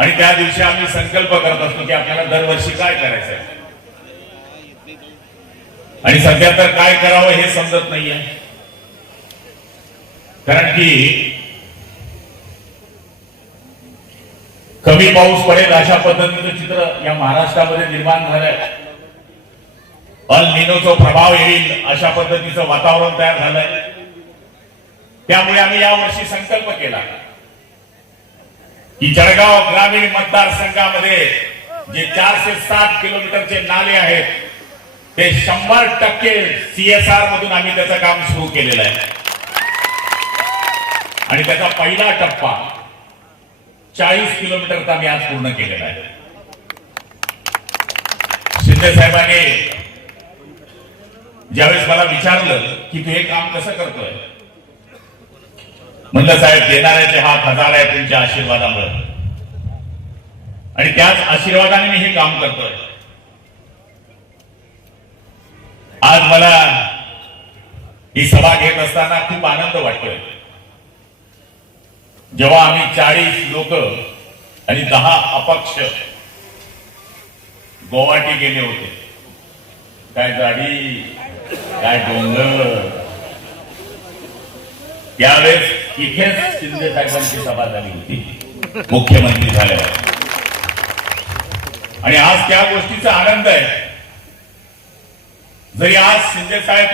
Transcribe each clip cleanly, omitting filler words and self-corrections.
आणि त्या दिवशी आम्ही संकल्प करत असतो की आपल्याला दरवर्षी काय करायचं आहे, आणि सध्या तर काय करावं हे समजत नाहीये. कारण की कमी पाऊस पडेल अशा पद्धतीचं चित्र या महाराष्ट्रामध्ये निर्माण झालंय. अल निनोचा प्रभाव येईल अशा पद्धतीचं वातावरण तयार झालंय. त्यामुळे आम्ही यावर्षी संकल्प केला की जळगाव ग्रामीण मतदारसंघामध्ये जे 407 किलोमीटरचे नाले आहेत ते 100% CSR मधून आम्ही त्याचं काम सुरू केलेलं आहे. आणि त्याचा पहिला टप्पा 40 किलोमीटरचा आम्ही आज पूर्ण केलेला आहे. शिंदे साहेबांनी ज्यावेळेस मला विचारलं की तू हे काम कसं करतोय, म्हणलं साहेब देणाऱ्याचे हात हजार आहे तुमच्या आशीर्वादामुळे, आणि त्याच आशीर्वादाने मी हे काम करतोय. आज मला ही सभा घेत असताना खूप आनंद वाटतोय. जेव्हा आम्ही 40 लोक आणि 10 अपक्ष गुवाहाटी गेले होते, काय गाडी काय डोंगर, त्यावेळेस इथेच शिंदे साहेबांची सभा झाली होती मुख्यमंत्री झाल्यावर. आणि आज त्या गोष्टीचा आनंद आहे. जरी आज शिंदे साहेब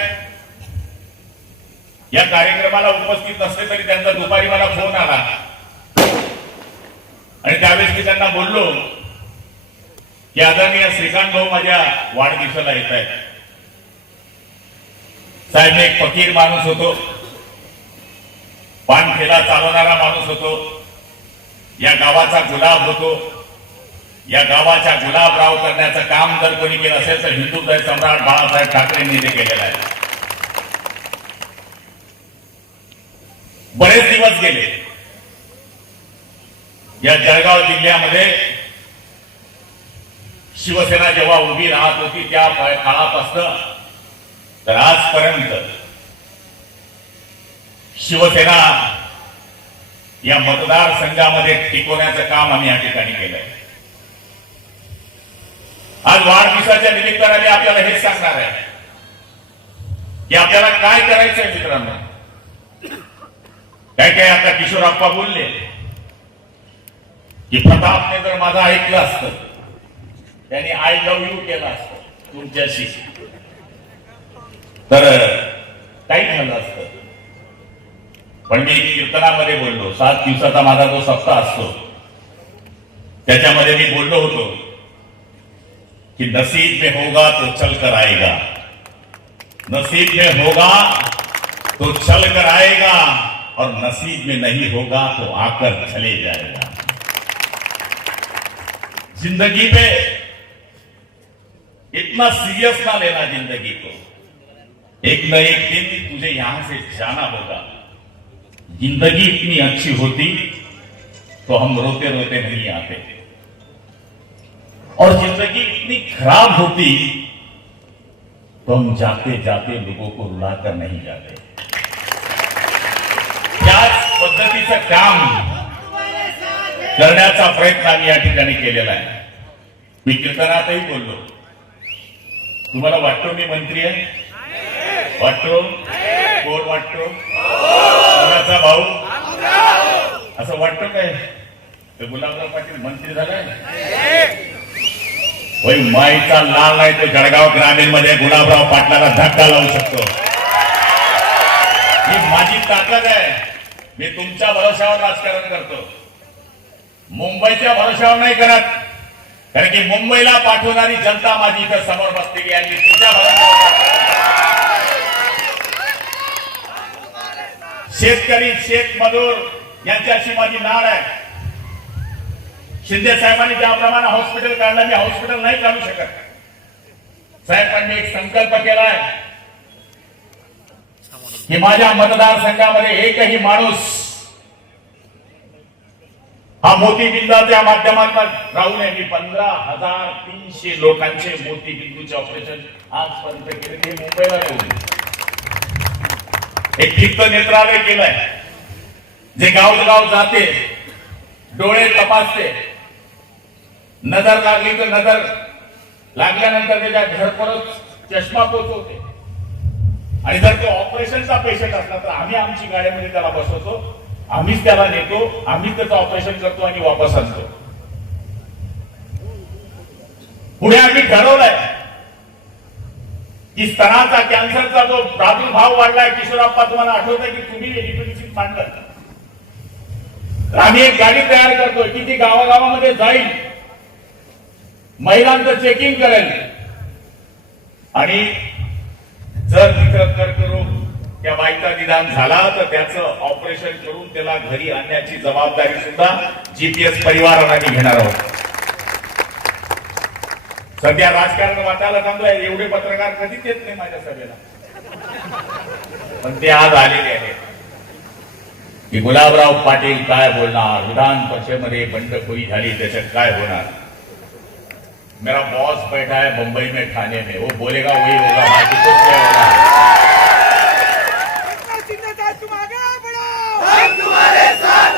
या कार्यक्रमाला उपस्थित नसले तरी त्यांचा दुपारी मला फोन आला, आणि त्यावेळेस मी त्यांना बोललो की आदरणीय श्रीकांत भाऊ माझ्या वाढदिवसाला येत आहेत. साहेब मी एक फकीर माणूस होतो, पानठेला चालवणारा माणूस होतो, या गावाचा गुलाब होतो. या गावाच्या गुलाबराव करण्याचं काम जर कोणी केलं असेल तर हिंदुत्व सम्राट बाळासाहेब ठाकरेंनी ते केलेलं आहे. बरेच दिवस गेले या जळगाव जिल्ह्यामध्ये. शिवसेना जेव्हा उभी राहत होती त्या काळापासून तर आजपर्यंत शिवसेना या मतदारसंघामध्ये टिकवण्याचं काम आम्ही या ठिकाणी केलंय. आज वाढदिवसाच्या निमित्ताने आपल्याला हेच सांगणार आहे की आपल्याला काय करायचंय मित्रांनो. काय काय आता किशोरप्पा बोलले की प्रतापने जर माझं ऐकलं असतं, त्यांनी आय लव्ह यू केलं असतं तुमच्याशी, तर काही झालं असतं. पण मी कीर्तनामध्ये बोललो, 7 दिवसाचा माझा जो सप्ताह असतो त्याच्यामध्ये मी बोललो होतो कि नसीब में होगा तो चल कर आएगा, नसीब में होगा तो चल कर आएगा, और नसीब में नहीं होगा तो आकर चले जाएगा. जिंदगी पे इतना सीरियस ना लेना जिंदगी को. एक न एक दिन तुझे यहां से जाना होगा. जिंदगी इतनी अच्छी होती तो हम रोते रोते नहीं आते, और जिंदगी इतनी खराब होती तो हम जाते जाते लोगों को रुलाकर नहीं जाते. त्याच पद्धतीचं काम करण्याचा प्रयत्न आम्ही या ठिकाणी केलेला आहे. मी कीर्तनातही बोललो, तुम्हाला वाटतो मी मंत्री आहे? वाटतो? कोण वाटतो? कोणाचा भाऊ? असं वाटतो काय ते गुलाबराव पाटील मंत्री झालाय? होय, माईचा लाल नाही तो जळगाव ग्रामीण मध्ये गुलाबराव पाटलाला धक्का लावू शकतो. ही माझी ताकद आहे. मी तुमच्या भरोशावर राजकारण करतो, मुंबईच्या भरोशावर नाही करत. कारण की मुंबईला पाठवणारी जनता माझी इथं समोर बसलेली आहे. मी तुमच्या भरोशावर. शेतकरी शेतमजूर यांच्याशी माझी नाळ आहे. शिंदे साहेबांनी ज्याप्रमाणे हॉस्पिटल काढलं, मी हॉस्पिटल नाही काढू शकत. साहेबांनी एक संकल्प केलाय की माझ्या मतदारसंघामध्ये एकही माणूस हा मोतीबिंदूच्या माध्यमातून राहू नये. मी 15,300 लोकांचे मोतीबिंदूचे ऑपरेशन आजपर्यंत केले. ते मुंबईला ठेवले. एक फिक्त नेत्रालय केलंय जे गावोगाव जाते, डोळे तपासते, नजर लागली तर नजर लागल्यानंतर त्याच्या घरपरच चष्मा पोचवते. आणि जर तो ऑपरेशनचा पेशंट असला तर आम्ही आमची गाड्यामध्ये त्याला बसवतो, आम्हीच त्याला नेतो, आम्हीच त्याचं ऑपरेशन करतो आणि वापस आणतो. पुढे आम्ही ठरवलंय की स्तनाचा कॅन्सरचा जो प्रादुर्भाव वाढलाय, किशोरप्पा तुम्हाला आठवतंय की तुम्ही एडिटोरियल मांडलं, तर आम्ही एक गाडी तयार करतोय की ती गावागावामध्ये जाईल, महिलांचं चेकिंग करेल आणि जर तिथं कर्करोग त्या बाईचा निदान झाला तर त्याचं ऑपरेशन करून त्याला घरी आणण्याची जबाबदारी सुद्धा जीपीएस परिवाराने घेणार आहोत. सध्या राजकारण वाटायला चांगलंय, एवढे पत्रकार कधीच येत नाही माझ्या सभेला, पण ते आज आलेले आहेत की गुलाबराव पाटील काय बोलणार, विधान परिषदेमध्ये बंडखोरी झाली त्याच्यात काय होणार. मेरा बॉस बैठा है मुंबई में ठाणे में, वो बोलेगा वही होगा, बाकी कुछ नहीं होगा.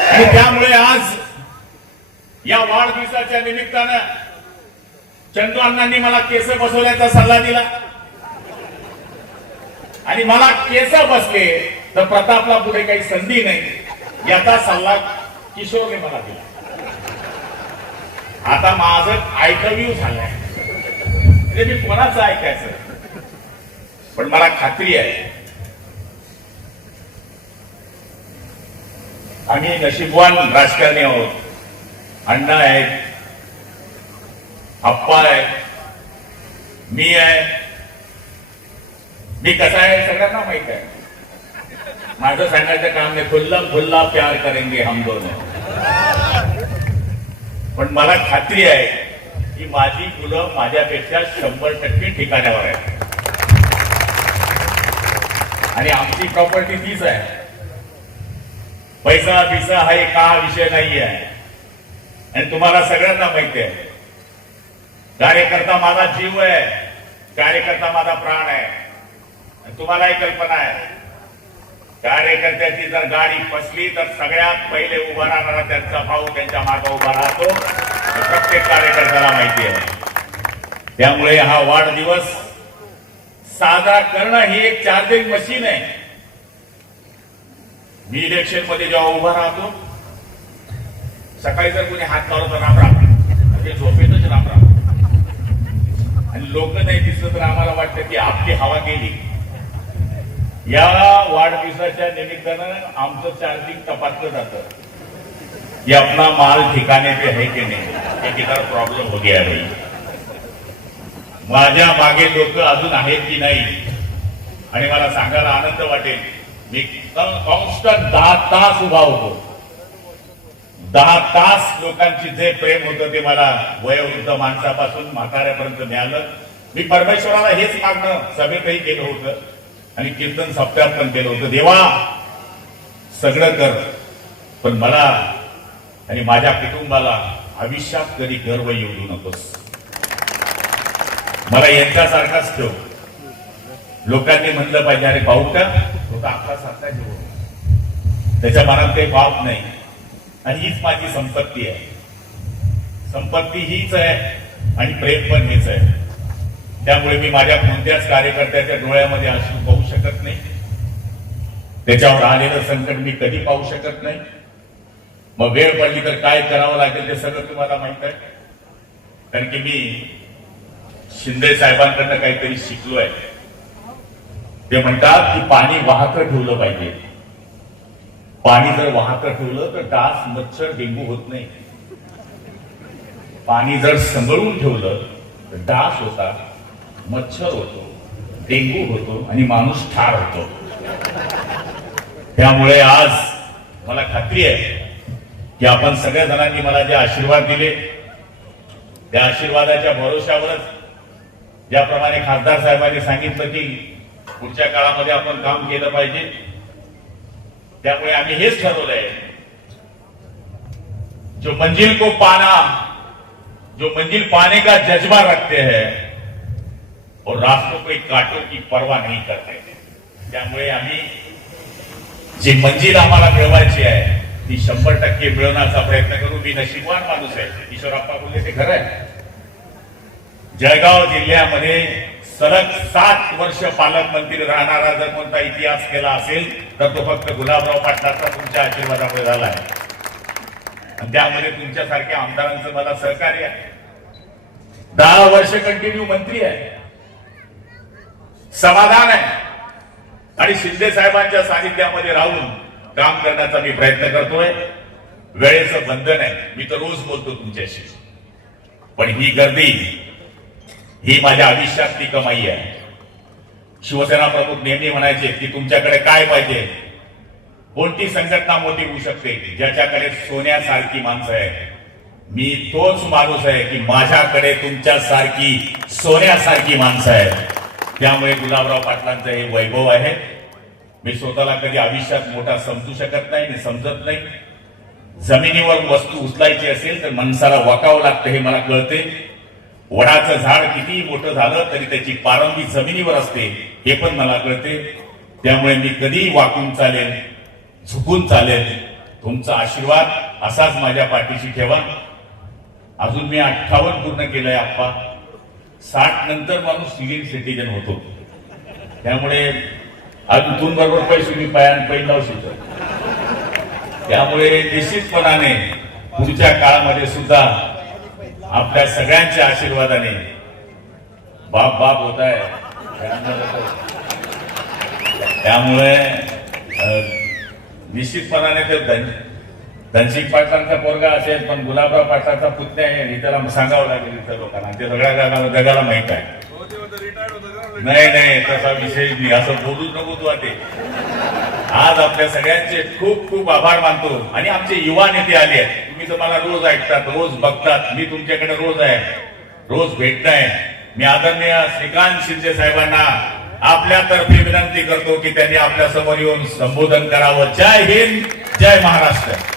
आणि त्यामुळे आज या वाढदिवसाच्या निमित्तानं चंदू अण्णांनी मला केस बसवण्याचा सल्ला दिला आणि मला केस बसले तर प्रतापला पुढे काही संधी नाही याचा सल्ला किशोरने मला दिला. आता माझं ऐकव्यू झालंय, म्हणजे मी कोणाचं ऐकायचं, पण मला खात्री आहे आम्ही नशीबवान राजकारणी आहोत. अण्णा आहेत, अप्पा आहे, मी आहे. मी कसा आहे सगळ्यांना माहित आहे. माझं सांगायचं काम नाही, खुल्लम खुल्ला प्यार करेंगे हम दोनों. पण मला खात्री आहे की माझी मुलं माझ्यापेक्षा 100% ठिकाण्यावर आहे आणि आमची प्रॉपर्टी तीच आहे. पैसा पिसा हा एक का विषय नाही आहे आणि तुम्हाला सगळ्यांना माहिती आहे. कार्यकर्ता माझा जीव आहे, कार्यकर्ता माझा प्राण आहे. तुम्हालाही कल्पना आहे, कार्यकर्त्याची जर गाडी फसली तर सगळ्यात पहिले उभा राहणारा त्यांचा भाऊ त्यांच्या मागे उभा राहतो, प्रत्येक कार्यकर्त्याला माहिती आहे. त्यामुळे हा वाढदिवस साजरा करणं ही एक चार्जिंग मशीन आहे. मी इलेक्शन मध्ये जेव्हा उभा राहतो, सकाळी जर कोणी हात लावला तर रामराम, म्हणजे झोपेतच रामराम, आणि लोक नाही दिसलं तर आम्हाला वाटतं की आपली हवा गेली. या वाढदिवसाच्या निमित्तानं आमचं चार्जिंग तपासलं जातं की आपला माल ठिकाणे पे है की नहीं, एक इतर प्रॉब्लेम हो गया भाई. माझ्या मागे लोक अजून आहेत की नाही. आणि मला सांगायला आनंद वाटेल, मी कॉन्स्टंट 10 तास उभा होतो. 10 तास लोकांची जे प्रेम होतं ते मला वयोवृद्ध माणसापासून म्हाताऱ्यापर्यंत मिळालं. मी परमेश्वराला हेच मागणं सभेतही केलं होतं आणि कीर्तन सप्त्यात पण केलं होतं, देवा सगळं कर, पण मला आणि माझ्या कुटुंबाला आयुष्यात कधी गर्व येऊ देऊ नकोस. मला यांच्यासारखाच ठेव. लोकांनी म्हणलं पाहिजे अरे भाऊ का तो आपला सारखा जीव, त्याच्या मनात काही पाप नाही आणि हीच माझी संपत्ती आहे. संपत्ती हीच आहे आणि प्रेम पण हेच आहे. त्यामुळे मी माझ्या कोणत्याच कार्यकर्त्याच्या डोळ्यामध्ये अश्रू पाहू शकत नाही. त्याच्यावर आलेलं संकट मी कधी पाहू शकत नाही. मग वेळ पडली तर काय करावं लागेल ते सगळं तुम्हाला माहित आहे. कारण की मी शिंदे साहेबांकडनं काहीतरी शिकलोय. ते म्हणतात की पाणी वाहतं ठेवलं पाहिजे. पाणी जर वाहतं ठेवलं तर डास, मच्छर, डेंगू होत नाही. पाणी जर संगळून ठेवलं तर डास होता, मच्छर होतो, डेंगू होतो आणि माणूस ठार होतो. त्यामुळे आज मला खात्री आहे की आपण सगळ्या जणांनी मला जे आशीर्वाद दिले त्या आशीर्वादाच्या भरोशावरच, ज्याप्रमाणे खासदार साहेबांनी सांगितलं की पुढच्या काळामध्ये आपण काम केलं पाहिजे, त्यामुळे आम्ही हेच ठरवलंय, जो मंजिल पाने का जज्बा रखते हैं और रास्तों को कांटों की परवाह नहीं करते. त्यामुळे आम्ही जी मंजिल आम्हाला मिळवायची आहे ती 100% मिळवण्याचा प्रयत्न करू. मी नशीबवान माणूस आहे. किशोरप्पा बोलले ते खरं आहे. जळगाव जिल्ह्यामध्ये सलग 7 वर्ष पालकमंत्री राहणारा जर कोणता इतिहास केला असेल तर तो फक्त गुलाबराव पाटलाचा तुमच्या आशीर्वादामुळे झाला आहे. आणि त्यामध्ये तुमच्यासारख्या आमदारांचं मला सहकार्य आहे. 10 वर्ष कंटिन्यू मंत्री आहे, समाधान आहे आणि शिंदे साहेबांच्या सानिध्यामध्ये राहून काम करण्याचा मी प्रयत्न करतोय. वेळेचं बंधन आहे, मी तर रोज बोलतो तुमच्याशी, पण ही गर्दी ही माझ्या आयुष्यातली कमाई आहे. शिवसेना प्रमुख नेहमी म्हणायचे की तुमच्याकडे काय पाहिजे, कोणती संघटना मोठी होऊ शकते, ज्याच्याकडे सोन्यासारखी माणसं आहे. मी तोच माणूस आहे की माझ्याकडे तुमच्यासारखी सोन्यासारखी माणसं आहेत. त्यामुळे गुलाबराव पाटलांचं हे वैभव आहे. मी स्वतःला कधी आयुष्यात मोठा समजू शकत नाही, मी समजत नाही. जमिनीवर वस्तू उचलायची असेल तर माणसाला वाकावं लागतं हे मला कळते. वडाचं झाड कितीही मोठं झालं तरी त्याची पारंबी जमिनीवर असते हे पण मला कळते. त्यामुळे मी कधीही वाकून चालेल, झुकून चालेल. तुमचा आशीर्वाद असाच माझ्या पाठीशी ठेवा. अजून मी 58 पूर्ण केलंय आप्पा. 60 नंतर माणूस सिनियर सिटीजन होतो. त्यामुळे अजून बरोबर पैसे मी पैन लावू शकतो. त्यामुळे निश्चितपणाने पुढच्या काळामध्ये सुद्धा आपल्या सगळ्यांच्या आशीर्वादाने बाप बाप होत आहे. त्यामुळे निश्चितपणाने ते धनसिंग पाटलांचा पोरगा असेल पण गुलाबराव पाटलांचा पुतण्या आहे आणि त्याला सांगावं लागेल इतर लोकांना. ते सगळ्या जगाला माहित आहे. नाही तसा विषय नाही, असं बोलूच नको तू वाटे. आज आपल्या सगळ्यांचे खूप खूप आभार मानतो. आणि आमचे युवा नेते आले आहेत. तुम्ही तर मला रोज ऐकतात, रोज बघतात. मी तुमच्याकडे रोज आहे, रोज भेटताय. मी आदरणीय श्रीकांत शिंदे साहेबांना आपल्यातर्फे विनंती करतो की त्यांनी आपल्या समोर येऊन संबोधन करावं. जय हिंद, जय महाराष्ट्र.